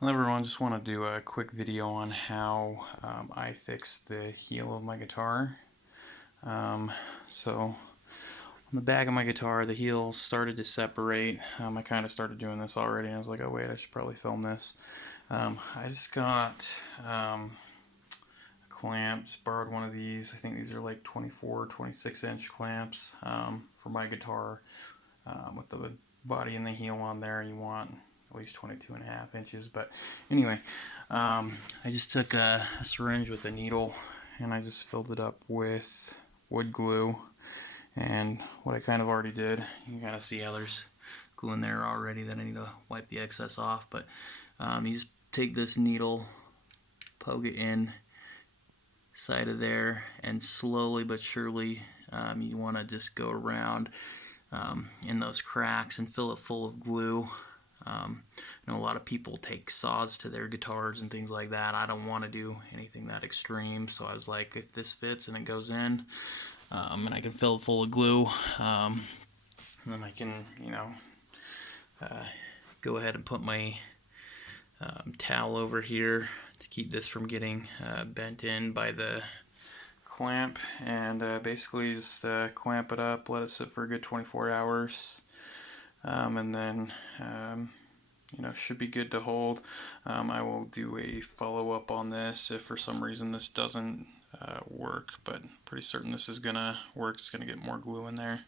Hello everyone, just want to do a quick video on how I fixed the heel of my guitar. Um, so on the back of my guitar, the heel started to separate. I kind of started doing this already and I was like, oh wait, I should probably film this. I just got clamps, borrowed one of these. I think these are like 24, 26-inch clamps for my guitar with the body and the heel on there. You want at least 22.5 inches. But anyway, I just took a syringe with a needle and I just filled it up with wood glue. And what I kind of already did, you can kind of see how there's glue in there already that I need to wipe the excess off. But you just take this needle, poke it in side of there, and slowly but surely you want to just go around in those cracks and fill it full of glue. I know a lot of people take saws to their guitars and things like that. I don't want to do anything that extreme, so I was like, if this fits and it goes in, and I can fill it full of glue, then I can, go ahead and put my towel over here to keep this from getting bent in by the clamp, and basically just clamp it up, let it sit for a good 24 hours, and then should be good to hold. I will do a follow-up on this if for some reason this doesn't work, but pretty certain this is gonna work. It's gonna get more glue in there.